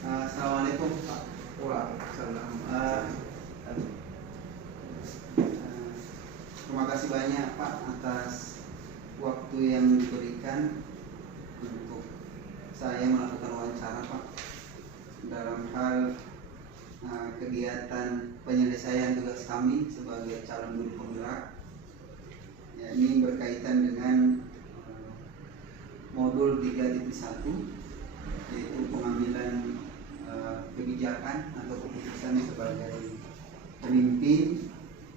Assalamualaikum Pak. Waalaikumsalam. Terima kasih banyak Pak atas waktu yang diberikan untuk saya melakukan wawancara Pak dalam hal kegiatan penyelesaian tugas kami sebagai calon guru penggerak. Ya, ini berkaitan dengan modul 3.1 yaitu pengambilan kebijakan atau keputusan sebagai pemimpin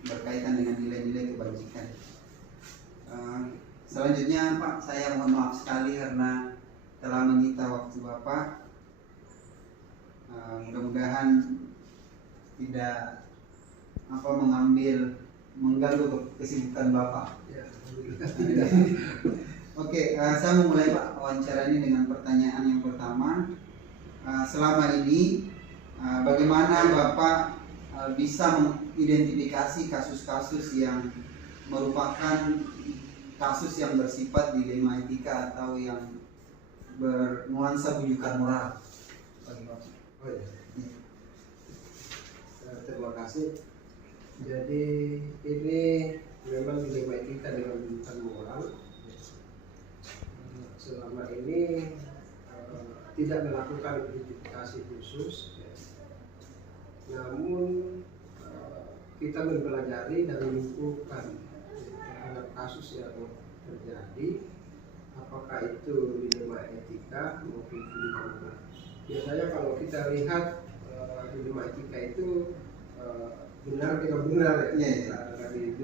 berkaitan dengan nilai-nilai kebajikan. Selanjutnya Pak, saya mohon maaf sekali karena telah menyita waktu Bapak. Mudah-mudahan tidak mengganggu kesibukan Bapak. Ya, Oke, saya mau mulai Pak wawancara ini dengan pertanyaan yang pertama. Selama ini bagaimana Bapak bisa mengidentifikasi kasus-kasus yang merupakan kasus yang bersifat dilema etika atau yang bernuansa bujukan moral bagi Bapak? oh ya. Terima kasih. Jadi ini memang dilema etika dengan bujukan moral. Selama ini tidak melakukan identifikasi khusus, ya. Namun kita mempelajari dan menyimpulkan terhadap kasus yang terjadi, apakah itu dilema etika maupun bujukan moral. Biasanya kalau kita lihat dilema etika itu benar tidak benar ya. Dari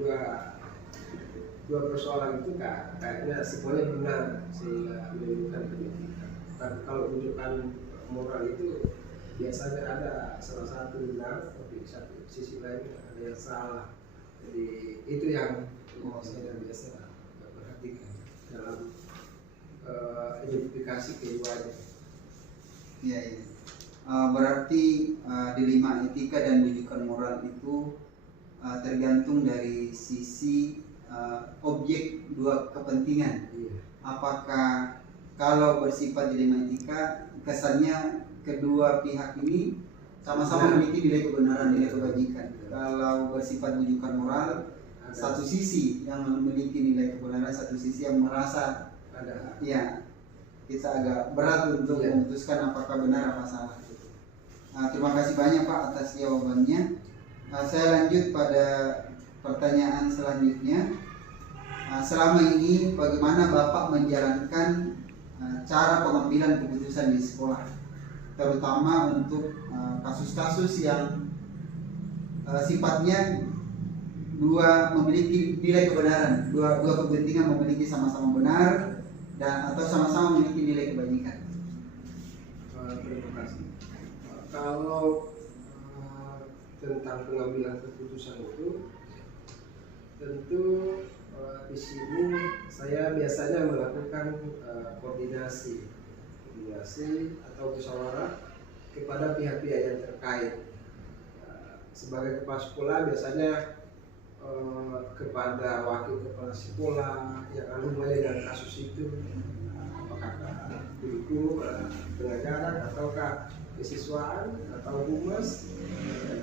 dua persoalan itu kayaknya semuanya benar sehingga menimbulkan etika. Dan kalau bujukan moral itu biasanya ada salah satu benar, tapi satu sisi lain ada yang salah. Jadi itu yang saya biasa perhatikan dalam identifikasi keduanya. Iya. Berarti dilema etika dan bujukan moral itu tergantung dari sisi objek dua kepentingan. Iya. Apakah kalau bersifat dilema etika kesannya kedua pihak ini sama-sama memiliki nilai kebenaran, nilai kebajikan. Kalau bersifat bujukan moral, satu sisi yang memiliki nilai kebenaran, satu sisi yang merasa Ada. ya kita agak berat untuk memutuskan apakah benar apa salah. Terima kasih banyak Pak atas jawabannya. Saya lanjut pada pertanyaan selanjutnya. Selama ini bagaimana Bapak menjalankan cara pengambilan keputusan di sekolah, terutama untuk kasus-kasus yang sifatnya memiliki nilai kebenaran, dua kepentingan memiliki sama-sama benar dan atau sama-sama memiliki nilai kebajikan. Terima kasih. Kalau tentang pengambilan keputusan itu, tentu di sini saya biasanya melakukan koordinasi atau musyawarah kepada pihak-pihak yang terkait. Sebagai kepala sekolah biasanya kepada wakil kepala sekolah yang ahli dengan kasus itu, apakah guru, pengajaran ataukah kesiswaan atau humas.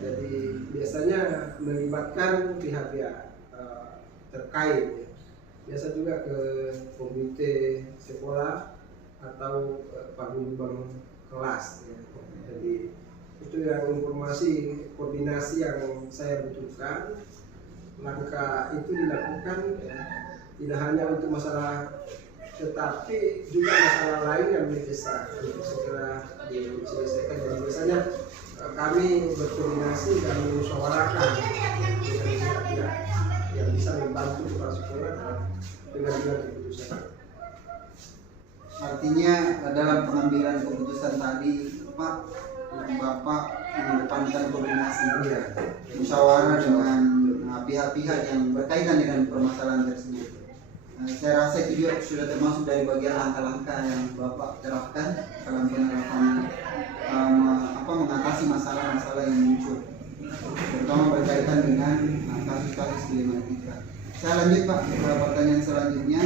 Jadi biasanya melibatkan pihak-pihak terkait, ya. Biasa juga ke komite sekolah atau paguyuban kelas, ya. Jadi itu yang informasi koordinasi yang saya butuhkan. Langkah itu dilakukan, ya, tidak hanya untuk masalah, tetapi juga masalah lain yang mendesak untuk segera diselesaikan. Jadi biasanya kami berkoordinasi dan memusyawarahkan dengan pihak-pihak yang bisa membantu kepala sekolah dengan keputusan. Artinya dalam pengambilan keputusan tadi Pak, Bapak mengedepankan koordinasi, musyawarah dengan pihak-pihak yang berkaitan dengan permasalahan tersebut. Saya rasa itu juga sudah termasuk dari bagian langkah-langkah yang Bapak terapkan dalam penerapan mengatasi masalah-masalah yang muncul, terutama berkaitan dengan kasus-kasus dilema etika. Saya lanjut Pak ke pertanyaan selanjutnya.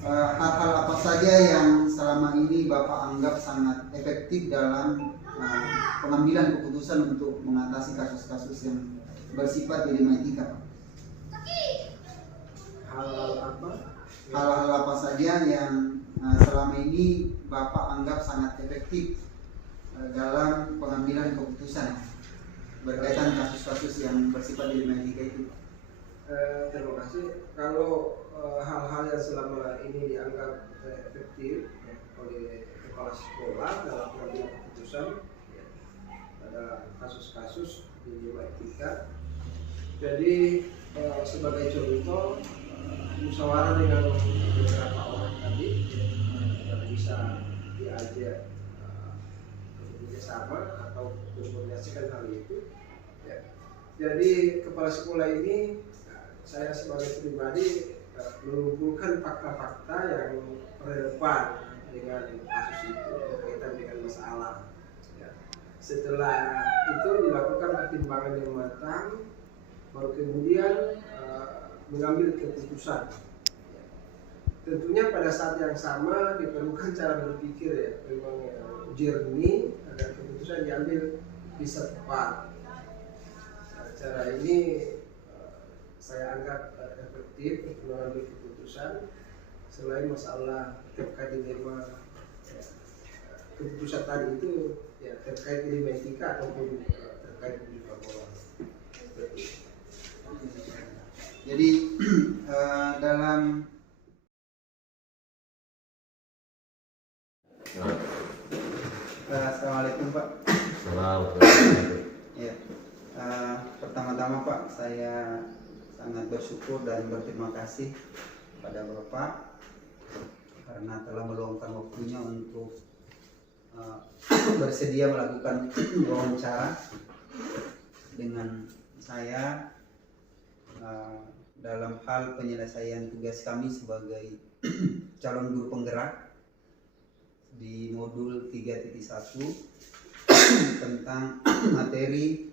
Hal-hal apa saja yang salah selama ini Bapak anggap sangat efektif dalam pengambilan keputusan untuk mengatasi kasus-kasus yang bersifat dilema etika, Pak? Hal apa? Hal-hal apa saja yang selama ini Bapak anggap sangat efektif dalam pengambilan keputusan berkaitan kasus-kasus yang bersifat dilema etika itu? Terima kasih. Kalau hal-hal yang selama ini dianggap efektif oleh kepala sekolah dalam pengambilan keputusan pada kasus-kasus dilema etika. Jadi sebagai contoh, musyawarah dengan beberapa orang tadi yang bisa diajak bekerjasama atau mengkoordinasikan hal itu. Ya. Jadi kepala sekolah ini, saya sebagai pribadi mengumpulkan fakta-fakta yang relevan dengan kasus itu berkaitan dengan masalah. Ya. Setelah itu dilakukan pertimbangan yang matang, baru kemudian mengambil keputusan. Ya. Tentunya pada saat yang sama diperlukan cara berpikir ya, memang jernih agar keputusan diambil bisa tepat. Nah, cara ini saya anggap efektif untuk mengambil keputusan selain masalah terkait dilema keputusan tadi itu ya terkait dilema etika ataupun terkait juga moral. Jadi dalam Assalamualaikum Pak. Ya, pertama-tama Pak, saya sangat bersyukur dan berterima kasih kepada Bapak karena telah meluangkan waktunya untuk bersedia melakukan wawancara dengan saya dalam hal penyelesaian tugas kami sebagai calon guru penggerak di modul 3.1 tentang materi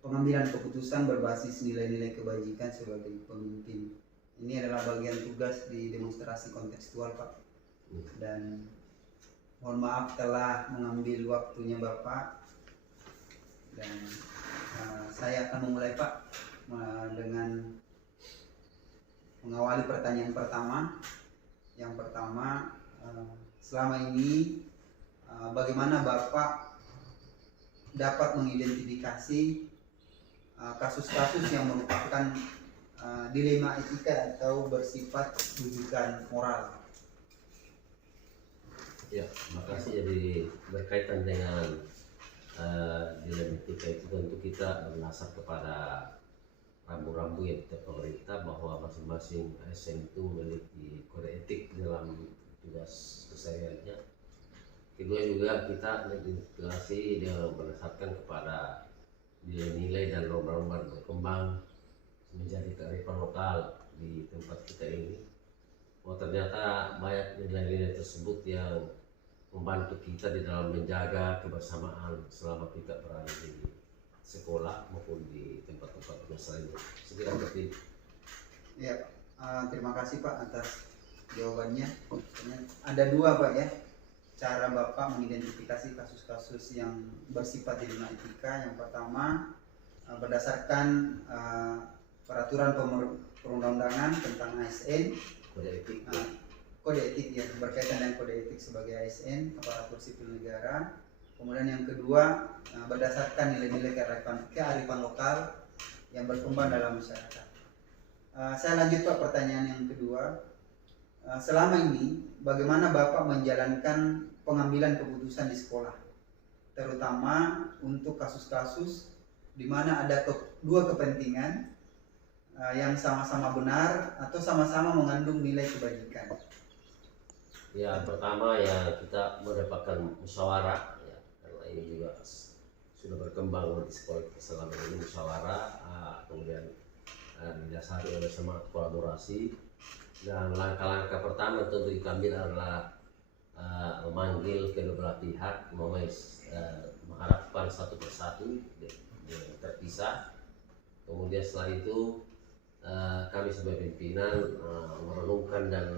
pengambilan keputusan berbasis nilai-nilai kebajikan sebagai pemimpin. Ini adalah bagian tugas di demonstrasi kontekstual Pak, dan mohon maaf telah mengambil waktunya Bapak, dan saya akan memulai Pak dengan mengawali pertanyaan pertama. Yang pertama, selama ini bagaimana Bapak dapat mengidentifikasi kasus-kasus yang merupakan dilema etika atau bersifat rujukan moral? Ya, makasih. Jadi berkaitan dengan dilema etika itu tentu kita berdasar kepada rambu-rambu yang kita pemerintah bahwa masing-masing ASN itu memiliki kode etik dalam tugas kesehariannya. Kedua juga kita mengidentifikasi dengan berdasarkan kepada nilai-nilai dan norma-norma berkembang menjadi kearifan lokal di tempat kita ini. Oh, ternyata banyak nilai-nilai tersebut yang membantu kita di dalam menjaga kebersamaan selama kita berada di sekolah maupun di tempat-tempat tugas lainnya. Segera seperti itu. Ya, terima kasih Pak atas jawabannya. Ada dua Pak ya, cara Bapak mengidentifikasi kasus-kasus yang bersifat dilema etika. Yang pertama, berdasarkan peraturan perundang-undangan tentang ASN, Kode etik. Kode etik ya, berkaitan dengan kode etik sebagai ASN, aparatur sipil negara. Kemudian yang kedua, berdasarkan nilai-nilai kearifan lokal yang berkembang dalam masyarakat. Saya lanjut Pak, pertanyaan yang kedua. Selama ini bagaimana Bapak menjalankan pengambilan keputusan di sekolah, terutama untuk kasus-kasus di mana ada dua kepentingan yang sama-sama benar atau sama-sama mengandung nilai kebajikan? Ya, pertama ya kita mendapatkan musyawarah ya, karena ini juga sudah berkembang di sekolah kita selama ini musyawarah, kemudian didasari oleh semangat kolaborasi. Dan langkah-langkah pertama tentu diambil adalah memanggil kedua belah pihak, mengharapkan satu persatu terpisah. Kemudian setelah itu kami sebagai pimpinan merenungkan dan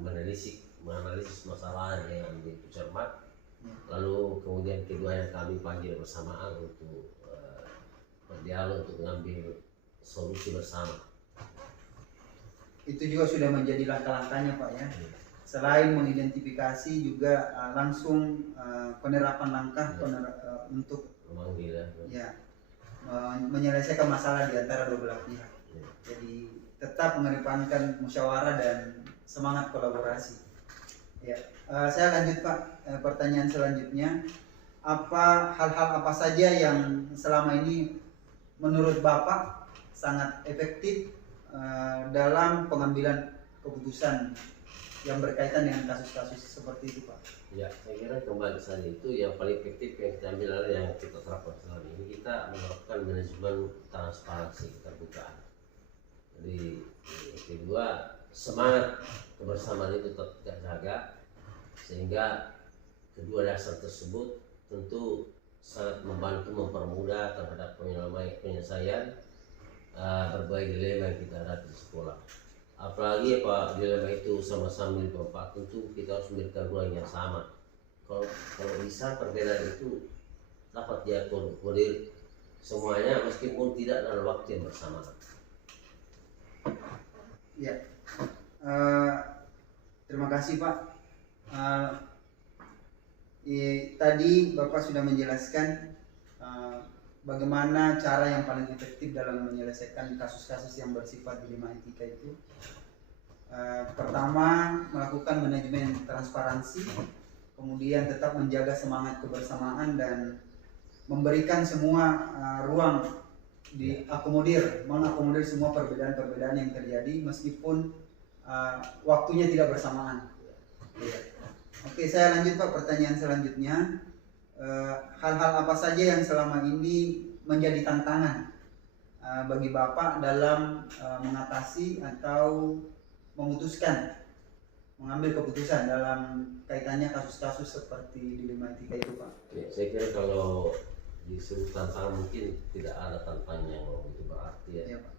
menelisik menganalisis masalah dengan begitu cermat. Lalu kemudian keduanya kami panggil bersamaan untuk berdialog untuk mengambil solusi bersama. Itu juga sudah menjadi langkah-langkahnya Pak ya. Selain mengidentifikasi juga langsung penerapan langkah untuk Memanggil ya menyelesaikan masalah di antara dua belah pihak. Jadi tetap mengedepankan musyawarah dan semangat kolaborasi. Ya, saya lanjut Pak. Pertanyaan selanjutnya, hal-hal apa saja yang selama ini menurut Bapak sangat efektif dalam pengambilan keputusan yang berkaitan dengan kasus-kasus seperti itu Pak? Ya, saya kira kembali saja itu yang paling efektif yang kita ambil adalah yang kita terapkan selama ini. Kita menerapkan manajemen transparansi keterbukaan. Jadi yang kedua, semangat kebersamaan itu tetap terjaga, sehingga kedua dasar tersebut tentu sangat membantu mempermudah terhadap penyelesaian berbagai dilema yang kita hadapi di sekolah. Apalagi Pak, dilema itu sama-sama milik Bapak, tentu kita harus memberikan ruang yang sama. Kalau bisa perbedaan itu dapat diakomodir semuanya meskipun tidak dalam waktu yang bersamaan. Ya, terima kasih Pak. Tadi Bapak sudah menjelaskan bagaimana cara yang paling efektif dalam menyelesaikan kasus-kasus yang bersifat dilema etika itu. Pertama, melakukan manajemen transparansi, kemudian tetap menjaga semangat kebersamaan dan memberikan semua ruang mengakomodir semua perbedaan-perbedaan yang terjadi meskipun waktunya tidak bersamaan. Oke, saya lanjut Pak, pertanyaan selanjutnya. Hal-hal apa saja yang selama ini menjadi tantangan bagi Bapak dalam mengatasi atau memutuskan mengambil keputusan dalam kaitannya kasus-kasus seperti dilema etika itu Pak? Ya, saya kira kalau disebut tantangan mungkin tidak ada tantangan yang begitu berarti ya, Pak.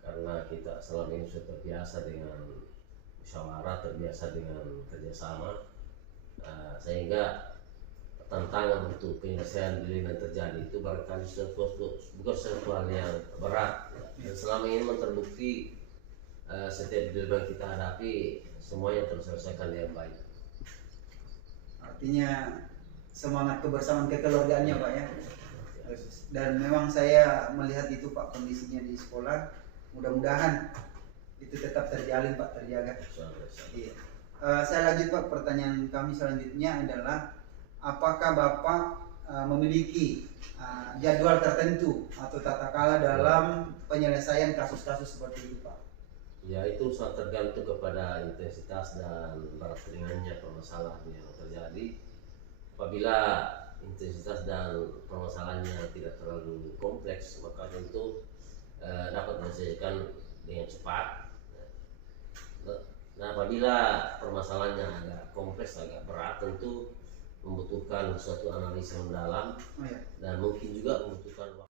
Karena kita selama ini sudah terbiasa dengan musyawarah, terbiasa dengan kerjasama, sehingga tantangan untuk penyelesaian dilema yang terjadi itu barangkali bukan sesuatu hal yang berat ya. Dan selama ini terbukti setiap dilema yang kita hadapi semuanya terselesaikan dengan baik. Artinya semangat kebersamaan kekeluargaannya Pak ya. Dan memang saya melihat itu Pak, kondisinya di sekolah, mudah-mudahan itu tetap terjalin Pak, terjaga. Iya. Saya lanjut Pak, pertanyaan kami selanjutnya adalah apakah Bapak memiliki jadwal tertentu atau tata kala dalam penyelesaian kasus-kasus seperti itu Pak? Ya, itu sangat tergantung kepada intensitas dan berat ringannya permasalahan yang terjadi. Apabila intensitas dan permasalahannya tidak terlalu kompleks, maka tentu dapat diselesaikan dengan cepat. Nah, apabila permasalahannya agak kompleks, agak berat, tentu membutuhkan suatu analisa mendalam dan mungkin juga membutuhkan waktu.